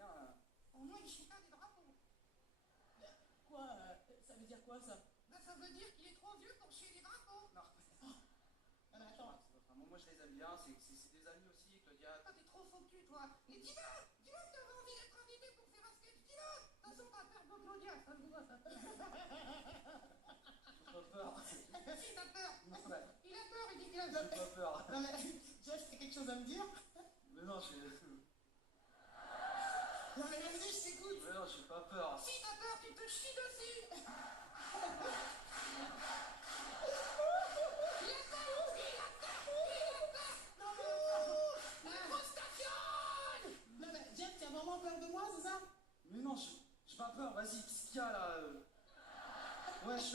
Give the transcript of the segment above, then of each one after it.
bien. Oh non, il chie pas des drapeaux. Quoi ça veut dire quoi, ça? Ben, ça veut dire qu'il est trop vieux pour chier des drapeaux. Non, Ah, mais attends. moi je les aime bien, c'est des amis aussi, Claudia. Ah, t'es trop faux cul, toi. Mais dis-le que t'avais envie d'être invité pour faire un sketch. Dis-le. De toute façon, t'as peur de Claudia. Ça se voit, ça. J'ai pas peur. Si, t'as peur. Ouais. Il a peur, il dit qu'il a peur. J'ai pas peur. Non, mais Jeff, t'as quelque chose à me dire? Mais non, Non, mais vas-y, je t'écoute. mais non, j'ai pas peur. Si t'as peur, tu te chies dessus. Il a peur. Non, mais... La prostation. Non, mais Jeff, tu as vraiment peur de moi, c'est ça? Mais non, j'ai pas peur, vas-y, qu'est-ce qu'il y a là Wesh,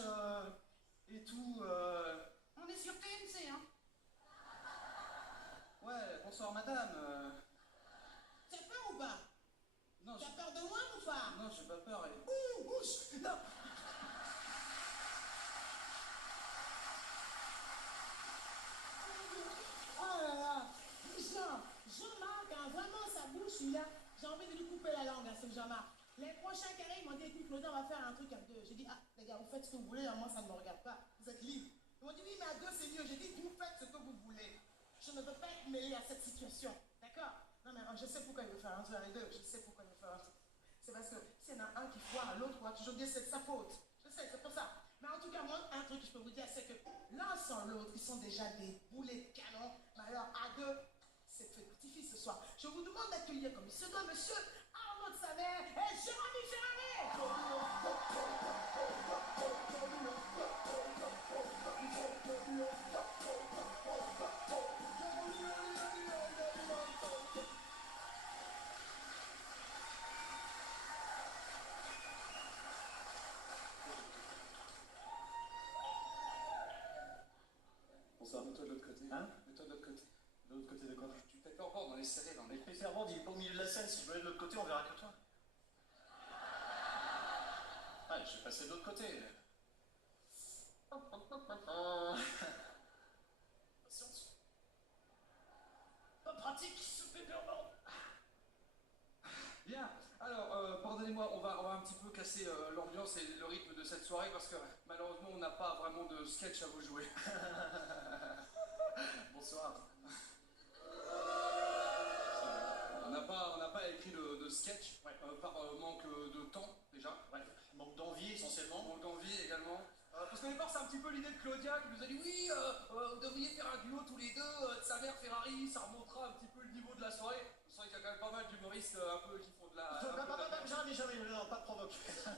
et tout, On est sur TMC, hein. Ouais, bonsoir madame. T'as peur ou pas? Non, T'as peur de moi ou pas? non, j'ai pas peur. Ouh, bouge. Non. Oh là là! Jean-Marc, hein, vraiment, ça bouge, celui-là. J'ai envie de lui couper la langue à ce Jean-Marc. Les prochains carrés, ils m'ont dit, écoute, Claudia, on va faire un truc à deux. J'ai dit, ah, les gars, vous faites ce que vous voulez, moi, ça ne me regarde pas. Vous êtes libres. Ils m'ont dit, oui, mais à deux, c'est mieux. J'ai dit, vous faites ce que vous voulez. Je ne veux pas être mêlé à cette situation. D'accord? Non, mais je sais pourquoi il veut faire un truc à les deux. Je sais pourquoi il veut faire un truc. C'est parce que s'il y en a un qui foire, l'autre va toujours dire c'est de sa faute. Je sais, c'est pour ça. Mais en tout cas, moi, un truc que je peux vous dire, c'est que l'un sans l'autre, ils sont déjà des boulets de canon. Mais alors, à deux, c'est fait petit-fils ce soir. Je vous demande d'accueillir comme il se doit, monsieur Arnaud de Samer et Jérémy Ferrari. Bonsoir, mets-toi de l'autre côté. Hein? Mets-toi de l'autre côté. De l'autre côté de quoi? Tu t'es pas encore dans les serrés, dans les... Mais Peter Bond, il est pas au milieu de la scène. Si je me mets de l'autre côté, on verra que toi. Ouais, je vais passer de l'autre côté. Patience. Pas pratique, ce Peter Bond. Bien, alors, pardonnez-moi, on va un petit peu casser l'ambiance et le rythme de cette soirée parce que malheureusement on n'a pas vraiment de sketch à vous jouer. Bonsoir. On n'a pas écrit de sketch, Ouais. par manque de temps déjà. Ouais, manque d'envie essentiellement. Manque d'envie également. Parce qu'au départ, c'est un petit peu l'idée de Claudia qui nous a dit oui, vous devriez faire un duo tous les deux, de sa mère Ferrari, ça remontera un petit peu le niveau de la soirée. C'est vrai qu'il y a quand même pas mal d'humoristes un peu qui font de la. Jérémy, non, pas de provoque.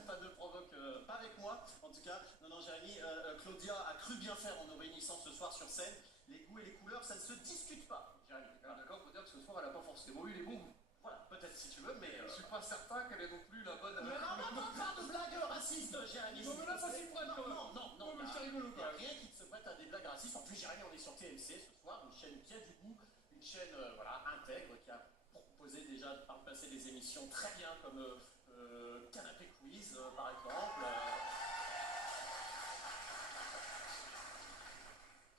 Pas de provoque, pas avec moi, en tout cas. Non, Jérémy, Claudia a cru bien faire en nous réunissant ce soir sur scène. Les goûts et les couleurs, ça ne se discute pas, Jérémy. D'accord, faut dire que ce soir, elle a pas forcément eu les bons goûts. Voilà, peut-être si tu veux, mais. Je suis pas certain qu'elle est non plus la bonne. Mais non, pas de blagues racistes, Jérémy. Non, mais là, ça s'y prête, quand même. Non, mais c'est rigolo, il n'y a quoi. rien qui se prête à des blagues racistes. En plus, Jérémy, on est sur TMC ce soir, une chaîne qui a du goût, une chaîne voilà, intègre, qui a proposé déjà par le passé des émissions très bien comme Canapé Quiz, par exemple.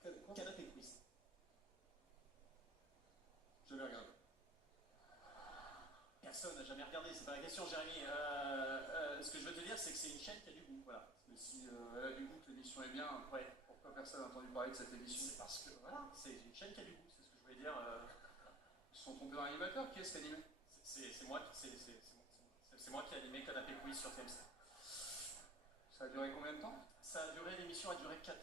Quoi? Canapé Quiz. Je vais regarder. Personne n'a jamais regardé, c'est pas la question, Jérémy. Ce que je veux te dire, c'est que c'est une chaîne qui a du goût, voilà. Mais si elle a du goût, que l'émission est bien, Ouais. pourquoi personne n'a entendu parler de cette émission? C'est parce que, voilà, c'est une chaîne qui a du goût, c'est ce que je voulais dire. Ils se sont trompés dans l'animateur, qui est-ce qui a animé? C'est moi, c'est moi qui ai animé Canapé Quiz sur TMC. Ça a duré combien de temps? Ça a duré, l'émission a duré 4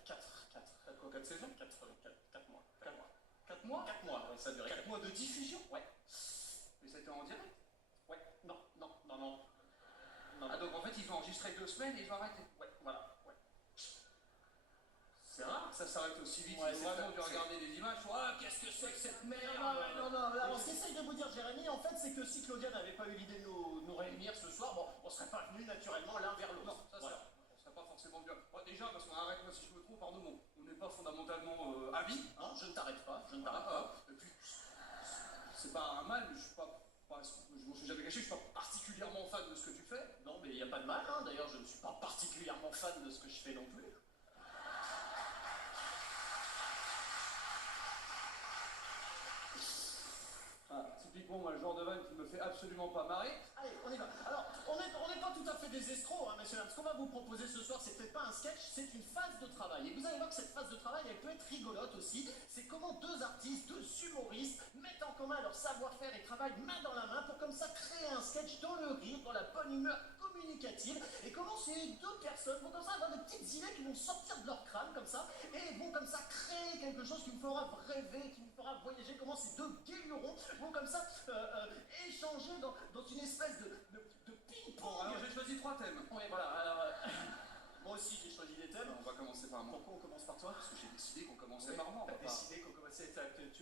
Quoi, 4 saisons? 4 mois. 4 mois. 4 mois? 4 mois, ouais, ça a duré 4 mois de diffusion. Ouais. Mais ça a été en direct? Ouais. Non. Ah, donc en fait, ils ont enregistré 2 semaines et ils ont arrêté? Ouais, voilà, ouais. C'est rare que ça s'arrête aussi vite. Ouais, Ils ont vraiment dû regarder des images. Ah, qu'est-ce que c'est que cette merde? Non. Alors, ce qu'essaye de vous dire, Jérémy, en fait, c'est que si Claudia n'avait pas eu l'idée de nous réunir ce soir, bon, on serait pas venus naturellement l'un vers l'autre. Non, ça, voilà. on serait pas forcément bien. Bon, déjà, parce qu'on arrête, moi, si je me trompe, pardon, bon, on n'est pas fondamentalement amis. Hein, je ne t'arrête pas. Et puis, c'est pas un mal, je suis je m'en suis jamais caché, je suis pas particulièrement fan de ce que tu fais. Non, mais il n'y a pas de mal, hein. D'ailleurs, je ne suis pas particulièrement fan de ce que je fais non plus. Ah, typiquement typiquement moi, le genre de vanne qui me fait absolument pas marrer. Allez, on y va. Alors, on n'est pas tout à fait des escrocs, hein, messieurs. Ce qu'on va vous proposer ce soir, c'est peut-être pas un sketch, c'est une phase de travail. Et vous allez voir que cette phase de travail, elle peut être rigolote aussi. C'est comment deux artistes, deux humoristes mettent en commun leur savoir-faire et travaillent main dans la main pour comme ça créer un sketch dans le rire, dans la bonne humeur communicative. Et comment ces deux personnes vont comme ça avoir des petites idées qui vont sortir de leur crâne comme ça et vont comme ça créer quelque chose qui vous fera rêver, qui vous fera voyager. Comment ces deux guélurons vont comme ça échanger dans une espèce de ping-pong. Bon, alors j'ai choisi 3 thèmes. Oui, voilà. Alors, moi aussi j'ai choisi des thèmes. On va commencer par moi. Pourquoi on commence par toi? Parce que j'ai décidé qu'on commençait Oui, par moi. t'as décidé qu'on commençait,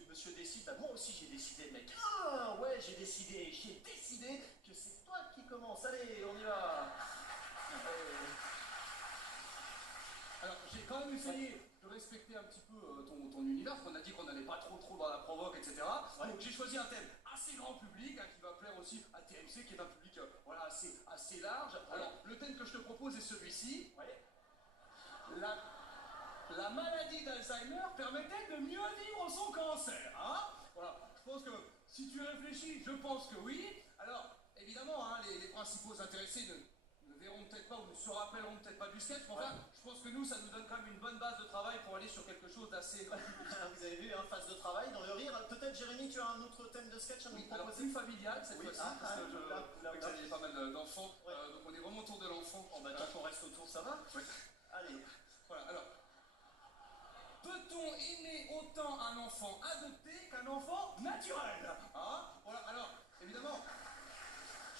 monsieur décide. Bah, moi aussi j'ai décidé, mec. Ah ouais, j'ai décidé que c'est toi qui commence. Allez, on y va. Alors j'ai quand même essayé de respecter un petit peu ton univers, parce qu'on a dit qu'on n'allait pas trop dans la provoque, etc. Ouais. Donc j'ai choisi un thème assez grand public, qui va plaire aussi à TMC, qui est un public voilà, assez large. Ouais. Alors le thème que je te propose est celui-ci. Ouais. La maladie d'Alzheimer permettait de mieux vivre son cancer. Hein, voilà. Je pense que si tu réfléchis, je pense que oui. Alors, évidemment, hein, les principaux intéressés ne verront peut-être pas ou ne se rappelleront peut-être pas du sketch, mais enfin, je pense que nous, ça nous donne quand même une bonne base de travail pour aller sur quelque chose d'assez... Vous avez vu, hein, phase de travail dans le rire. Peut-être, Jérémy, tu as un autre thème de sketch à nous Oui, alors proposer? plus familial cette fois-ci, parce que je vois qu'il y a pas mal d'enfants, Ouais. donc on est vraiment autour de l'enfant. Bon, bah, tant qu'on reste autour, ça va? Oui. Allez. Voilà, alors... Peut-on aimer autant un enfant adopté qu'un enfant naturel? Hein, voilà, alors, évidemment,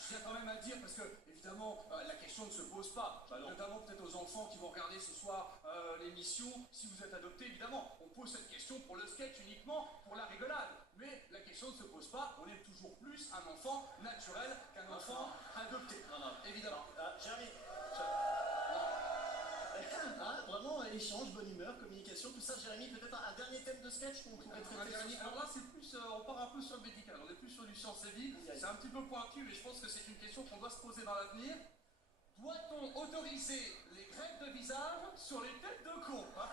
je tiens quand même à dire, parce que, évidemment, la question ne se pose pas, notamment peut-être aux enfants qui vont regarder ce soir l'émission, si vous êtes adopté, évidemment, on pose cette question pour le sketch uniquement, pour la rigolade, mais la question ne se pose pas, on aime toujours plus un enfant naturel qu'un enfant adopté, évidemment. Jérémy. Ah, vraiment, échange, bonne humeur, communication, tout ça. Jérémy, peut-être un dernier thème de sketch qu'on pourrait traiter ce soir. Alors là, c'est plus, on part un peu sur le médical, on est plus sur du science et vie. C'est un petit peu pointu, mais je pense que c'est une question qu'on doit se poser dans l'avenir. Doit-on autoriser les greffes de visage sur les têtes de cons, hein?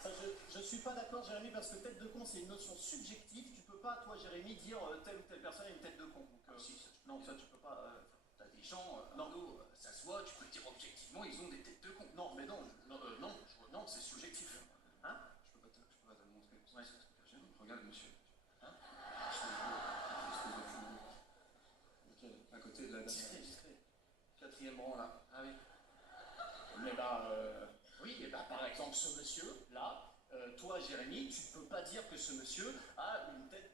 Ça, je suis pas d'accord, Jérémy, parce que tête de con, c'est une notion subjective. Tu peux pas, toi, Jérémy, dire telle ou telle personne a une tête de con. Donc, non, ça, tu peux pas. T'as des gens, ça se voit, tu peux dire objectivement, ils ont des têtes de cons. Non, mais non, c'est subjectif. Hein? Je peux pas te le montrer. Ouais. Regarde, monsieur. Hein? À côté de la Discret. quatrième rang, là. Ah oui. Mais bah, oui, et bah, par exemple, ce monsieur, là, toi, Jérémy, tu peux pas dire que ce monsieur a une tête.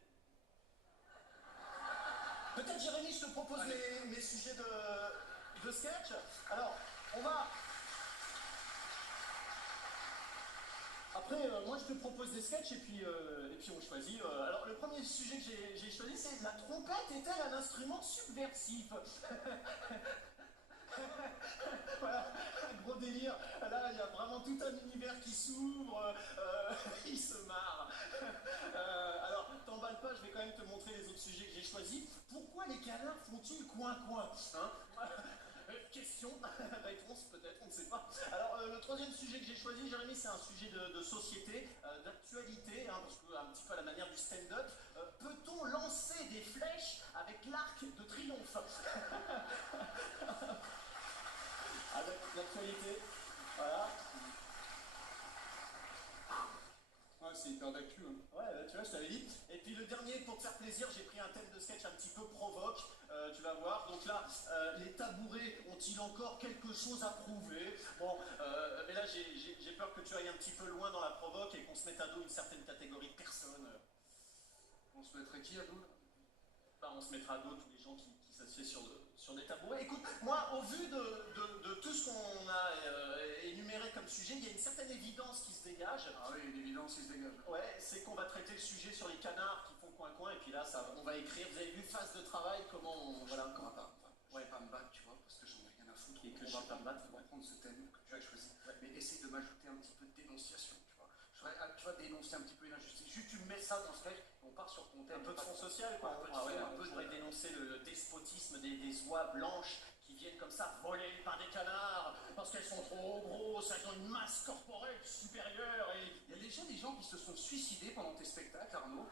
Peut-être, Jérémy, je te propose mes sujets de sketch. Alors, on va. Après, moi, je te propose des sketchs et puis on choisit. Alors, le premier sujet que j'ai choisi, c'est la trompette est-elle un instrument subversif? Voilà, un gros délire. Là, il y a vraiment tout un univers qui s'ouvre. Il se marre. Alors, t'emballe pas, je vais quand même te montrer les autres sujets que j'ai choisis. Pourquoi les canards font-ils coin-coin, hein? Question, réponse peut-être, on ne sait pas. Alors, le troisième sujet que j'ai choisi, Jérémy, c'est un sujet de société, d'actualité, hein, parce que un petit peu à la manière du stand-up. Peut-on lancer des flèches avec l'arc de triomphe? Avec l'actualité, voilà. Ouais, c'est hyper d'actu. Hein. Ouais, tu vois, je t'avais dit. Et puis le dernier, pour te faire plaisir, j'ai pris un thème de sketch un petit peu provoque, tu vas voir. Donc là, les tabourets ont-ils encore quelque chose à prouver? Bon, mais là, j'ai peur que tu ailles un petit peu loin dans la provoque et qu'on se mette à dos une certaine catégorie de personnes. On se mettrait qui à dos? Bah, on se mettra à dos tous les gens qui s'assiedent sur des tabourets. Écoute, moi, au vu de tout ce qu'on a énuméré comme sujet, il y a une certaine évidence qui se dégage. Ah oui, une évidence qui se dégage. Ouais, c'est qu'on va traiter le sujet sur les canards qui font coin-coin, et puis là, on va écrire. Vous avez vu, phase de travail, comment on... Voilà, comment Je vais pas me battre, tu vois, parce que j'en ai rien à foutre. Et que je vais pas me battre. On va prendre ce thème que tu as choisi. Mais essaye de m'ajouter un petit peu de dénonciation, tu vois. Tu vas dénoncer un petit peu une injustice. Juste, tu me mets ça dans ce sketch, on part sur ton thème. Un peu de fond social, quoi. On pourrait dénoncer le despotisme des oies blanches qui viennent comme ça voler par des canards parce qu'elles sont trop grosses, elles ont une masse corporelle supérieure et... Il y a déjà des gens qui se sont suicidés spectacle, Arnaud.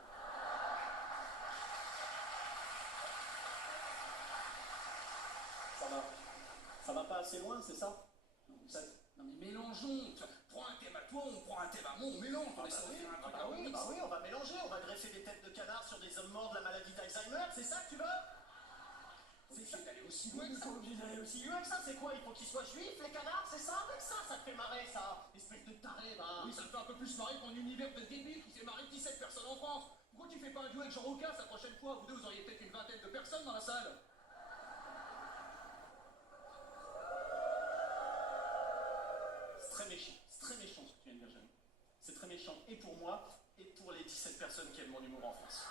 Ça va pas assez loin, c'est ça? Non mais mélangeons. Prends un thème à toi, on prend un thème à moi, on mélange. On essaie de faire un truc harmonique. Bah oui, on va mélanger, on va greffer des têtes de canard sur des hommes morts de la maladie d'Alzheimer, c'est ça que tu veux? C'est d'aller aussi loin que ça. Obligé d'aller aussi loin que ça, c'est quoi? Il faut qu'ils soient juifs, les canards, c'est ça? Avec ça, ça te fait marrer, ça. Espèce de taré, va. Oui, ça me fait un peu plus marrer qu'en univers de débile qui fait marrer 17 personnes en France. Pourquoi tu fais pas un duo avec Jean Rocasse la prochaine fois? Vous deux, vous auriez peut-être une vingtaine de personnes dans la salle. C'est très méchant ce que tu viens de dire, Jeanne. C'est très méchant, et pour moi, et pour les 17 personnes qui aiment mon humour en France.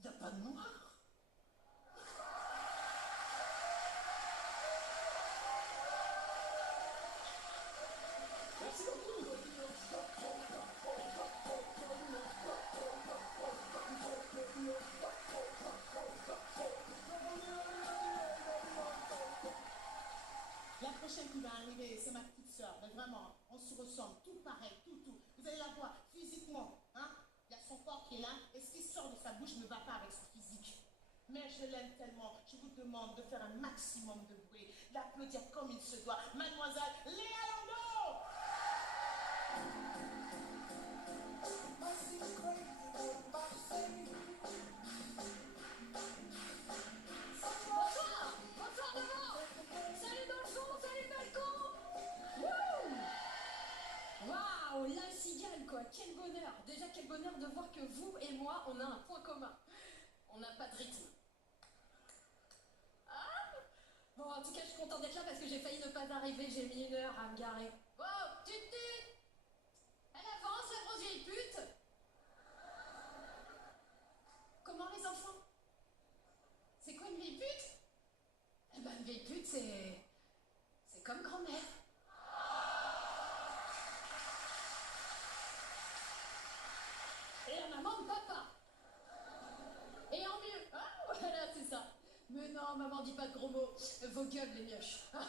Y a pas de noir? Merci beaucoup. La prochaine qui va arriver, c'est ma petite soeur. Mais vraiment, on se ressemble, tout pareil, tout. Vous allez la voir physiquement, hein. Il y a son corps qui est là, et ce qui sort de sa bouche ne va pas avec son physique. Mais je l'aime tellement, je vous demande de faire un maximum de bruit, d'applaudir comme il se doit. Mademoiselle Léa Landau! Bonsoir devant. Salut dans le fond, salut balcon. Wouh. Waouh, la cigale quoi, quel bonheur. Déjà quel bonheur de voir que vous et moi, on a un point commun. On n'a pas de rythme. Ah bon, en tout cas, je suis contente d'être là parce que j'ai failli ne pas arriver, j'ai mis 1 heure à me garer. Wow, tut. Elle avance, la grosse vieille pute. Comment les enfants? C'est quoi une vieille pute? Eh ben, une vieille pute, c'est comme grand-mère. Et la maman de papa. Et en mieux. Ah, voilà, c'est ça. Mais non, maman, dis pas de gros mots. Vos gueules, les mioches. Ah.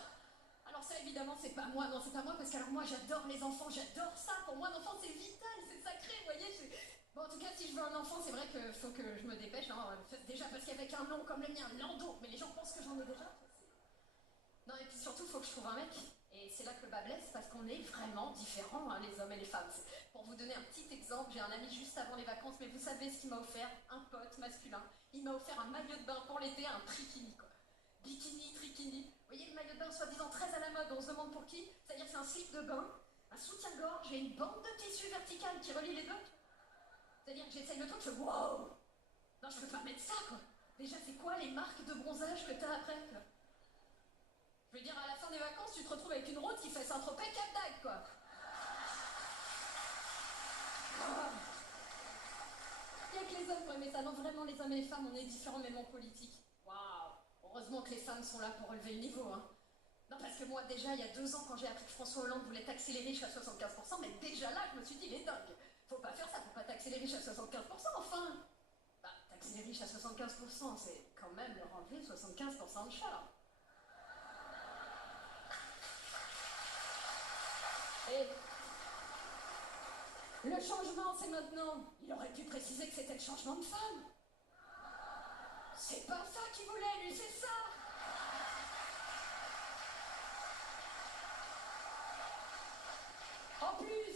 Alors ça, évidemment, c'est pas moi. Non, c'est pas moi, parce que alors moi, j'adore les enfants. J'adore ça. Pour moi, l'enfant, c'est vital, c'est sacré, vous voyez. Bon, en tout cas, si je veux un enfant, c'est vrai qu'il faut que je me dépêche. Hein. Déjà, parce qu'avec un nom comme le mien, Landau, mais les gens pensent que j'en ai déjà. Non, et puis surtout, il faut que je trouve un mec. Et c'est là que le bas blesse, parce qu'on est vraiment différents, hein, les hommes et les femmes. Pour vous donner un petit exemple, j'ai un ami juste avant les vacances, mais vous savez ce qu'il m'a offert? Un pote masculin. Il m'a offert un maillot de bain pour l'été, un trikini, quoi. Bikini, trikini. Vous voyez, le maillot de bain, soi-disant très à la mode, on se demande pour qui? C'est-à-dire que c'est un slip de bain, un soutien-gorge et une bande de tissu verticale qui relie les deux. C'est-à-dire que j'essaye le truc, je fais wow! Non, je peux pas mettre ça, quoi. Déjà, c'est quoi les marques de bronzage que t'as après, là? Je veux dire, à la fin des vacances, tu te retrouves avec une route qui fait Saint-Tropez Cap d'Agde, quoi. Il n'y a que les hommes pour aimer ça. Non, vraiment, les hommes et les femmes, on est différents, même en politique. Waouh! Heureusement que les femmes sont là pour relever le niveau, hein. Non, parce que moi, déjà, il y a 2 ans, quand j'ai appris que François Hollande voulait taxer les riches à 75%, mais déjà là, je me suis dit, il est dingue. Faut pas faire ça, faut pas taxer les riches à 75%, enfin. Bah, taxer les riches à 75%, c'est quand même leur enlever 75% de charge. Et le changement, c'est maintenant. Il aurait pu préciser que c'était le changement de femme. C'est pas ça qu'il voulait, lui, c'est ça. En plus,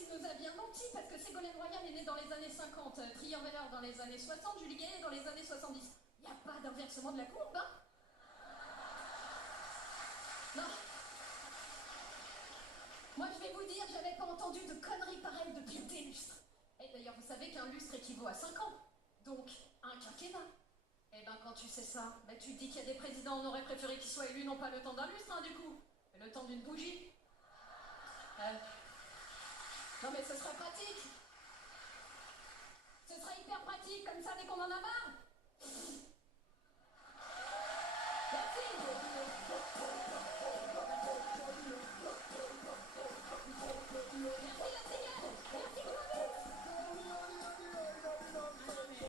il nous a bien menti, parce que Ségolène Royal est née dans les années 50, Trierweiler dans les années 60, Julie Gaillet dans les années 70. Il n'y a pas d'inversement de la courbe, hein? Non. Moi, je vais vous dire, j'avais pas entendu de conneries pareilles depuis des lustres. Et d'ailleurs, vous savez qu'un lustre équivaut à 5 ans. Donc, un quinquennat. Eh ben, quand tu sais ça, ben, tu te dis qu'il y a des présidents, on aurait préféré qu'ils soient élus non pas le temps d'un lustre, hein, du coup, mais le temps d'une bougie. Non, mais ce serait pratique. Ce serait hyper pratique, comme ça, dès qu'on en a marre.